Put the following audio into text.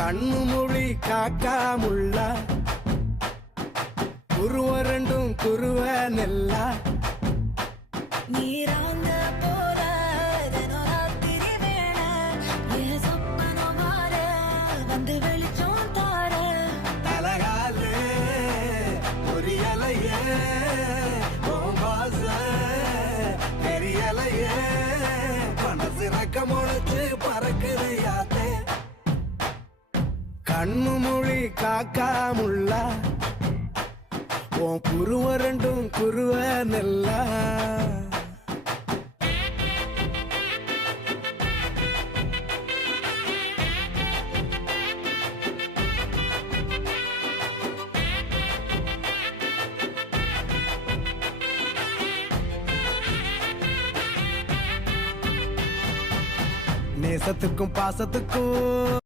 கண்ணு மொழி காக்காமுள்ள குருவ ரெண்டும் குருவ நெல்லா நீராங்க போல தினராத்திரி வேண என் சொப்பனம் மாற வந்து வெளிச்சம் தார தலகாலே பொரியலையே ஓம்பாச பெரியலையே மனசு ரக்க முளைச்சு பறக்குதையாத்தே கண்ணு மொழி காக்காமுள்ள உன் குருவ ரெண்டும் குருவ நெல்லா நேசத்துக்கும் பாசத்துக்கும்